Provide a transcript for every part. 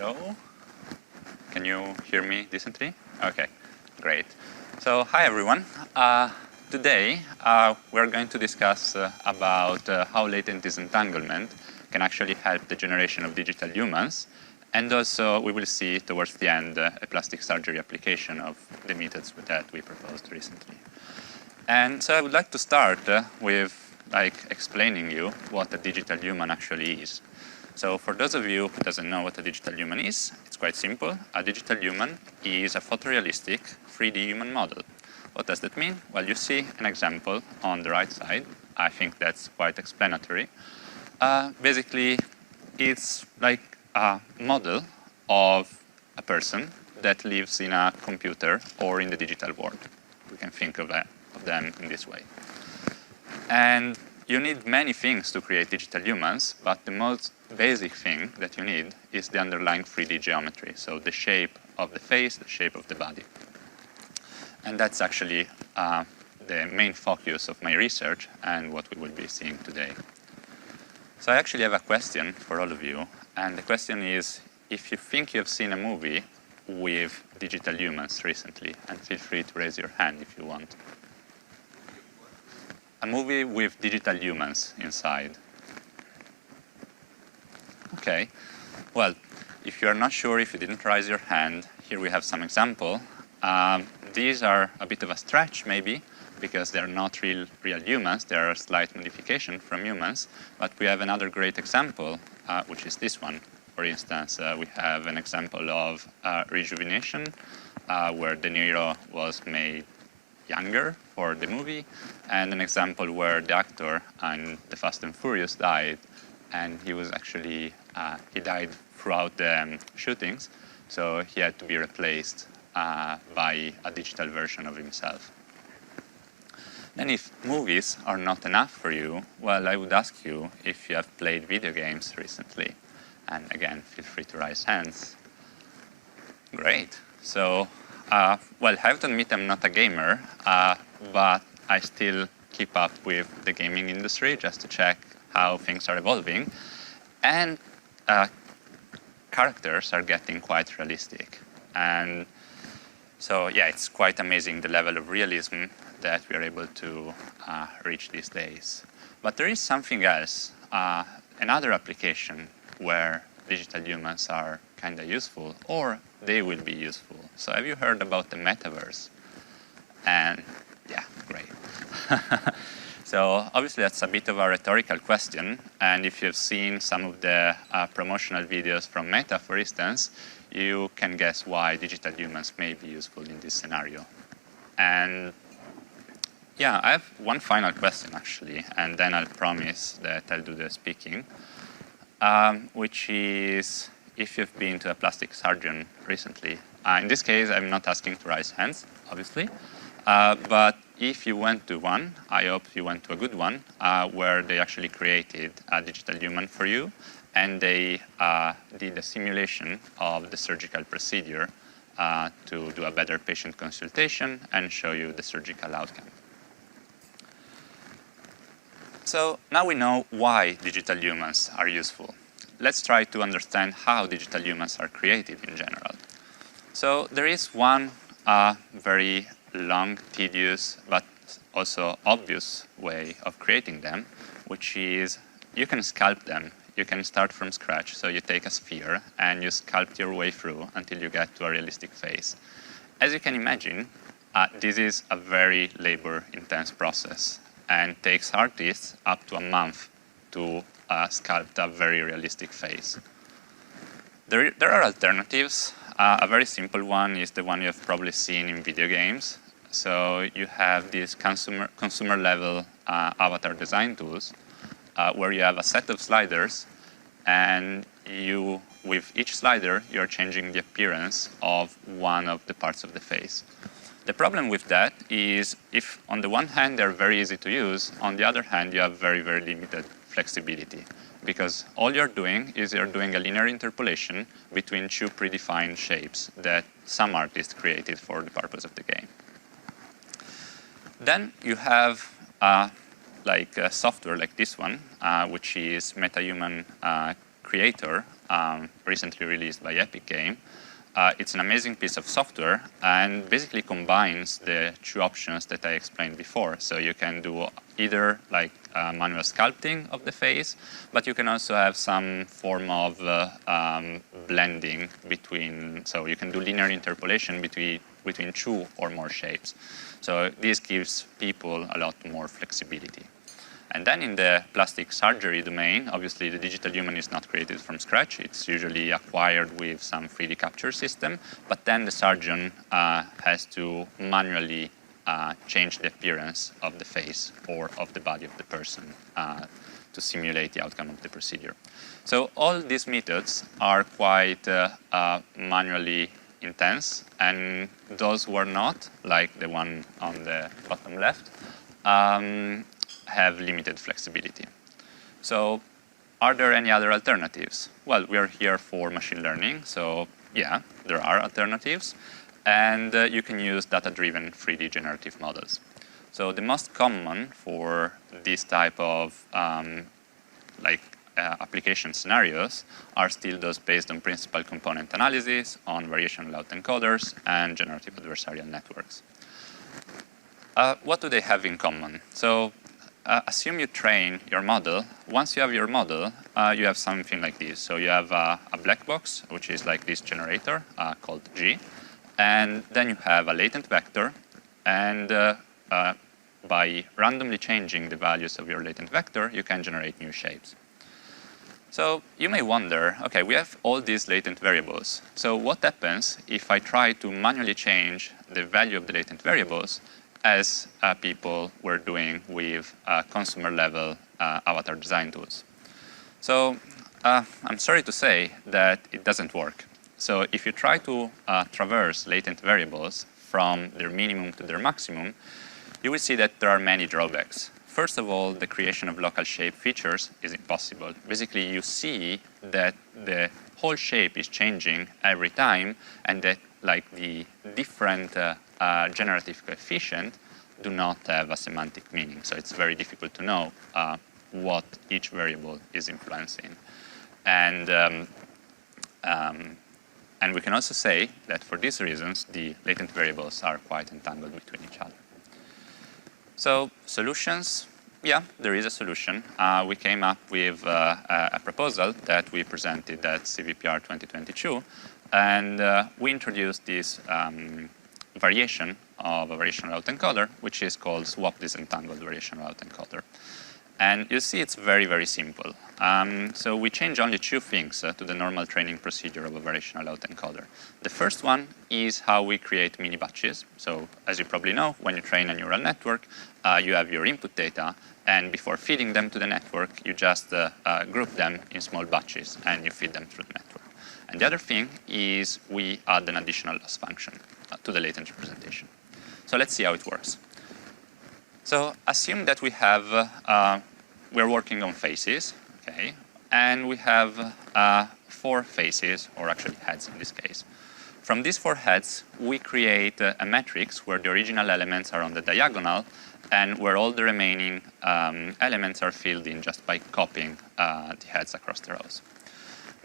Hello? Can you hear me decently? Okay, great. So, hi everyone. Today, we're going to discuss about how latent disentanglement can actually help the generation of digital humans. And also, we will see towards the end a plastic surgery application of the methods that we proposed recently. And so I would like to start with explaining you what a digital human actually is. So for those of you who doesn't know what a digital human is, it's quite simple. A digital human is a photorealistic 3D human model. What does that mean? Well, you see an example on the right side. I think that's quite explanatory. Basically, it's like a model of a person that lives in a computer or in the digital world. We can think of them in this way. And you need many things to create digital humans, but the most basic thing that you need is the underlying 3D geometry, so the shape of the face, the shape of the body. And that's actually the main focus of my research and what we will be seeing today. So I actually have a question for all of you, and the question is, if you think you've seen a movie with digital humans recently, and feel free to raise your hand if you want. A movie with digital humans inside. Okay, well, if you're not sure, if you didn't raise your hand, here we have some example. These are a bit of a stretch, maybe, because they're not real humans. They are a slight modification from humans. But we have another great example, which is this one. For instance, we have an example of rejuvenation, where De Niro was made younger for the movie, and an example where the actor in The Fast and Furious died, and he was actually, he died throughout the shootings, so he had to be replaced by a digital version of himself. Then if movies are not enough for you, well, I would ask you if you have played video games recently. And again, feel free to raise hands. Great. So, well, I have to admit I'm not a gamer, but I still keep up with the gaming industry just to check how things are evolving. And characters are getting quite realistic. And so, yeah, it's quite amazing the level of realism that we are able to reach these days. But there is something else, another application where digital humans are kind of useful, or they will be useful. So have you heard about the metaverse? And yeah, great. So obviously that's a bit of a rhetorical question, and if you've seen some of the promotional videos from Meta, for instance, you can guess why digital humans may be useful in this scenario. And yeah, I have one final question actually, and then I'll promise that I'll do the speaking, which is if you've been to a plastic surgeon recently. In this case, I'm not asking to raise hands, obviously, but if you went to one, I hope you went to a good one, where they actually created a digital human for you, and they did a simulation of the surgical procedure to do a better patient consultation and show you the surgical outcome. So now we know why digital humans are useful. Let's try to understand how digital humans are created in general. So there is one very long, tedious, but also obvious way of creating them, which is you can sculpt them. You can start from scratch. So you take a sphere and you sculpt your way through until you get to a realistic face. As you can imagine, this is a very labor-intense process and takes artists up to a month to sculpt a very realistic face. There are alternatives. A very simple one is the one you've probably seen in video games. So you have these consumer-level avatar design tools where you have a set of sliders, and with each slider, you're changing the appearance of one of the parts of the face. The problem with that is if on the one hand they're very easy to use, on the other hand you have very, very limited flexibility, because all you're doing is you're doing a linear interpolation between two predefined shapes that some artists created for the purpose of the game. Then you have like a software like this one, which is MetaHuman Creator, recently released by Epic Game. It's an amazing piece of software and basically combines the two options that I explained before. So you can do either like manual sculpting of the face, but you can also have some form of blending between, so you can do linear interpolation between two or more shapes. So this gives people a lot more flexibility. And then in the plastic surgery domain, obviously the digital human is not created from scratch. It's usually acquired with some 3D capture system, but then the surgeon has to manually change the appearance of the face or of the body of the person to simulate the outcome of the procedure. So all these methods are quite manually intense, and those who are not, like the one on the bottom left, have limited flexibility. So are there any other alternatives? Well, we are here for machine learning, so yeah, there are alternatives, and you can use data-driven 3D generative models. So the most common for this type of application scenarios are still those based on principal component analysis, on variational autoencoders, and generative adversarial networks. What do they have in common? So assume you train your model. Once you have your model, you have something like this. So you have a black box, which is like this generator called G. And then you have a latent vector. And by randomly changing the values of your latent vector, you can generate new shapes. So you may wonder, okay, we have all these latent variables. So what happens if I try to manually change the value of the latent variables as people were doing with consumer-level avatar design tools? So I'm sorry to say that it doesn't work. So if you try to traverse latent variables from their minimum to their maximum, you will see that there are many drawbacks. First of all, the creation of local shape features is impossible. Basically, you see that the whole shape is changing every time, and that like the different generative coefficient do not have a semantic meaning. So it's very difficult to know what each variable is influencing. And we can also say that for these reasons, the latent variables are quite entangled between each other. So solutions, yeah, there is a solution. We came up with a proposal that we presented at CVPR 2022, and we introduced this variation of a variational autoencoder, which is called swap disentangled variational autoencoder. And you see it's very, very simple. So we change only two things to the normal training procedure of a variational autoencoder. The first one is how we create mini batches. So as you probably know, when you train a neural network, you have your input data, and before feeding them to the network, you just group them in small batches, and you feed them through the network. And the other thing is we add an additional loss function to the latent representation. So let's see how it works. So assume that we have, we're working on faces, okay, and we have 4 faces, or actually heads in this case. From these 4 heads, we create a matrix where the original elements are on the diagonal, and where all the remaining elements are filled in just by copying the heads across the rows.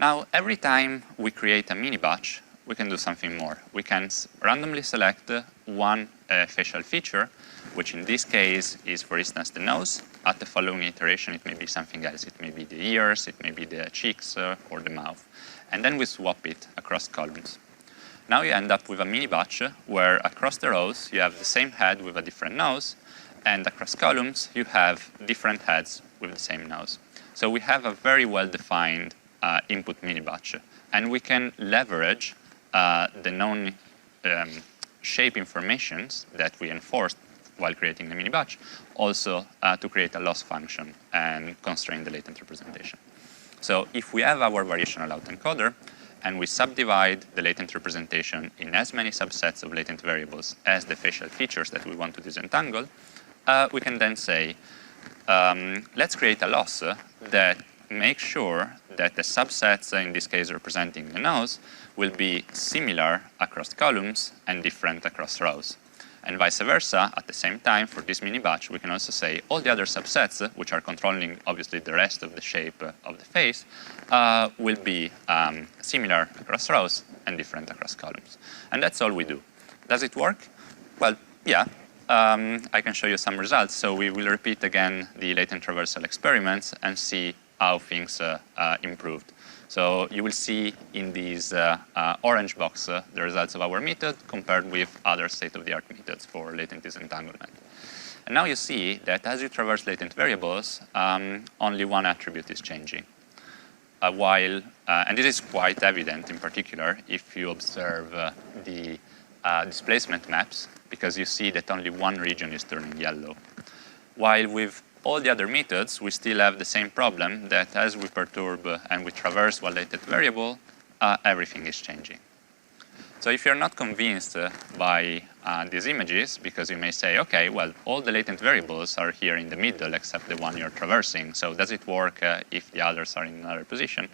Now, every time we create a mini batch, we can do something more. We can randomly select one facial feature, which in this case is, for instance, the nose. At the following iteration, it may be something else. It may be the ears, it may be the cheeks, or the mouth. And then we swap it across columns. Now you end up with a mini batch where across the rows, you have the same head with a different nose, and across columns, you have different heads with the same nose. So we have a very well-defined input mini batch, and we can leverage the known shape informations that we enforced while creating the mini batch, also to create a loss function and constrain the latent representation. So if we have our variational autoencoder and we subdivide the latent representation in as many subsets of latent variables as the facial features that we want to disentangle, we can then say, let's create a loss that makes sure that the subsets, in this case representing the nose, will be similar across columns and different across rows. And vice versa, at the same time, for this mini batch, we can also say all the other subsets, which are controlling, obviously, the rest of the shape of the face, will be similar across rows and different across columns. And that's all we do. Does it work? Well, yeah. I can show you some results. So we will repeat again the latent traversal experiments and see how things improved. So you will see in these orange box the results of our method compared with other state-of-the-art methods for latent disentanglement. And now you see that as you traverse latent variables, only one attribute is changing. And this is quite evident in particular if you observe the displacement maps, because you see that only one region is turning yellow. While with all the other methods, we still have the same problem that as we perturb and we traverse one latent variable, everything is changing. So if you're not convinced by these images, because you may say, okay, well, all the latent variables are here in the middle except the one you're traversing, so does it work if the others are in another position?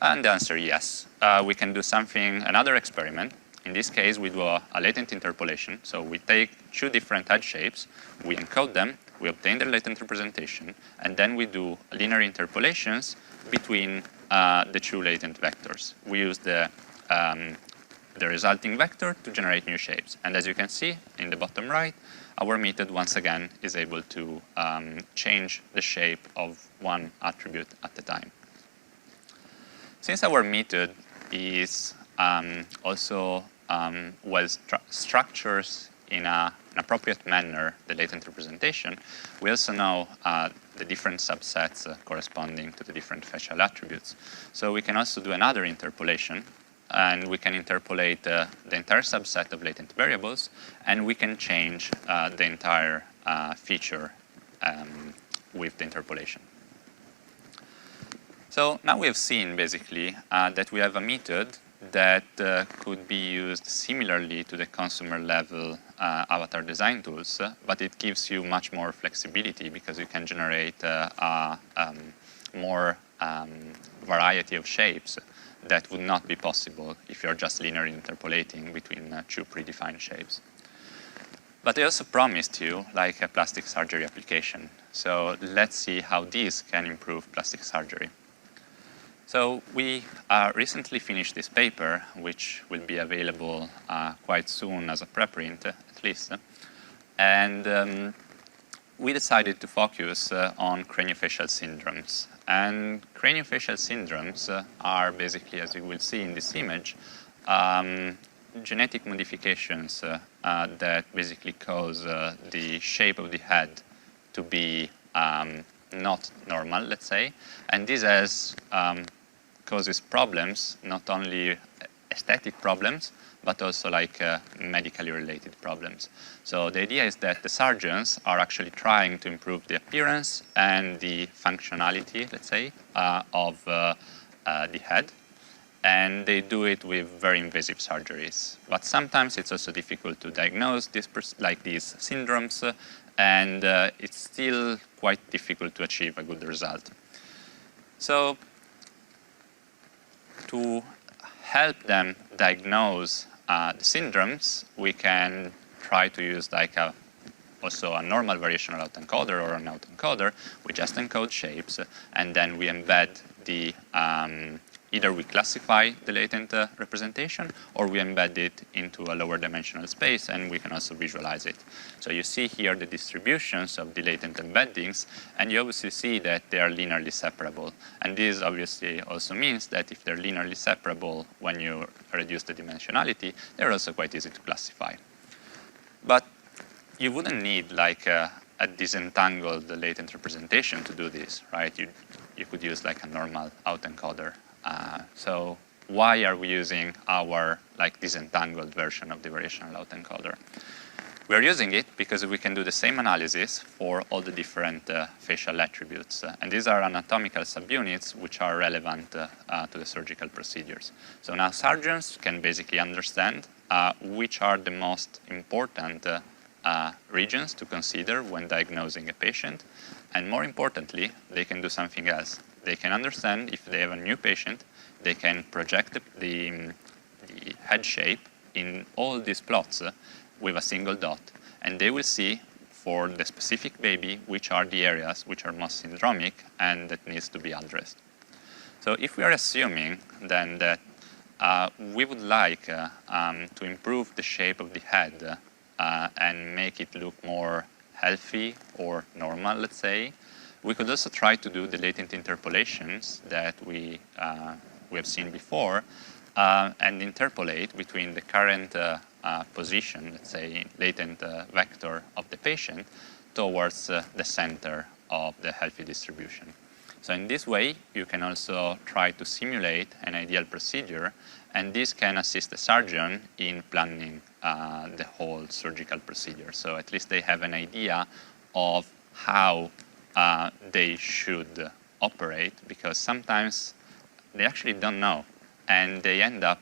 And the answer is yes. We can do another experiment. In this case, we do a latent interpolation. So we take two different head shapes, we encode them, we obtain the latent representation, and then we do linear interpolations between the two latent vectors. We use the resulting vector to generate new shapes. And as you can see in the bottom right, our method once again is able to change the shape of one attribute at a time. Since our method is also structures in an appropriate manner the latent representation, we also know the different subsets corresponding to the different facial attributes. So we can also do another interpolation, and we can interpolate the entire subset of latent variables, and we can change the entire feature with the interpolation. So now we have seen basically that we have a method that could be used similarly to the consumer level avatar design tools, but it gives you much more flexibility because you can generate more variety of shapes that would not be possible if you're just linearly interpolating between two predefined shapes. But I also promised you like a plastic surgery application. So let's see how this can improve plastic surgery. So we recently finished this paper, which will be available quite soon as a preprint, at least. And we decided to focus on craniofacial syndromes. And craniofacial syndromes are basically, as you will see in this image, genetic modifications that basically cause the shape of the head to be not normal, let's say. And this has causes problems, not only aesthetic problems, but also like medically related problems. So the idea is that the surgeons are actually trying to improve the appearance and the functionality, let's say, of the head. And they do it with very invasive surgeries. But sometimes it's also difficult to diagnose these syndromes, and it's still quite difficult to achieve a good result. So to help them diagnose the syndromes, we can try to use like also a normal variational autoencoder or an autoencoder. We just encode shapes, and then we embed the either we classify the latent representation, or we embed it into a lower dimensional space, and we can also visualize it. So you see here the distributions of the latent embeddings, and you obviously see that they are linearly separable. And this obviously also means that if they're linearly separable when you reduce the dimensionality, they're also quite easy to classify. But you wouldn't need like a disentangled latent representation to do this, right? You could use like a normal autoencoder. So why are we using our like disentangled version of the variational autoencoder? We're using it because we can do the same analysis for all the different facial attributes. And these are anatomical subunits which are relevant to the surgical procedures. So now surgeons can basically understand which are the most important regions to consider when diagnosing a patient. And more importantly, they can do something else. They can understand if they have a new patient, they can project the head shape in all these plots with a single dot. and they will see for the specific baby which are the areas which are most syndromic and that needs to be addressed. So if we are assuming then that we would like to improve the shape of the head and make it look more healthy or normal, let's say, we could also try to do the latent interpolations that we have seen before and interpolate between the current position, let's say, latent vector of the patient towards the center of the healthy distribution. So in this way, you can also try to simulate an ideal procedure, and this can assist the surgeon in planning the whole surgical procedure. So at least they have an idea of how they should operate, because sometimes they actually don't know, and they end up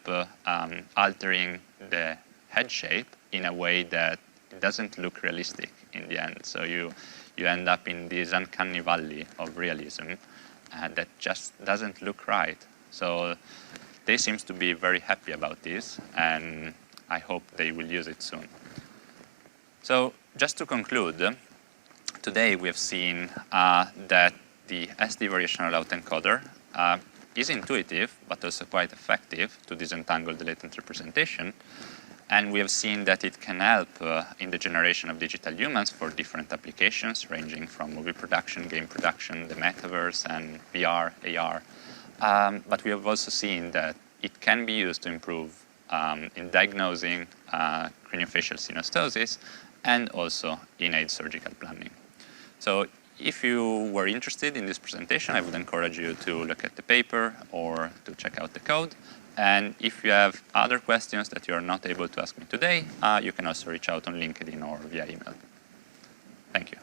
altering the head shape in a way that it doesn't look realistic in the end. So you end up in this uncanny valley of realism that just doesn't look right. So they seem to be very happy about this, and I hope they will use it soon. So just to conclude, today we have seen that the SD variational autoencoder is intuitive, but also quite effective to disentangle the latent representation. And we have seen that it can help in the generation of digital humans for different applications, ranging from movie production, game production, the metaverse, and VR, AR. But we have also seen that it can be used to improve in diagnosing craniofacial synostosis and also in aid surgical planning. So if you were interested in this presentation, I would encourage you to look at the paper or to check out the code. And if you have other questions that you are not able to ask me today, you can also reach out on LinkedIn or via email. Thank you.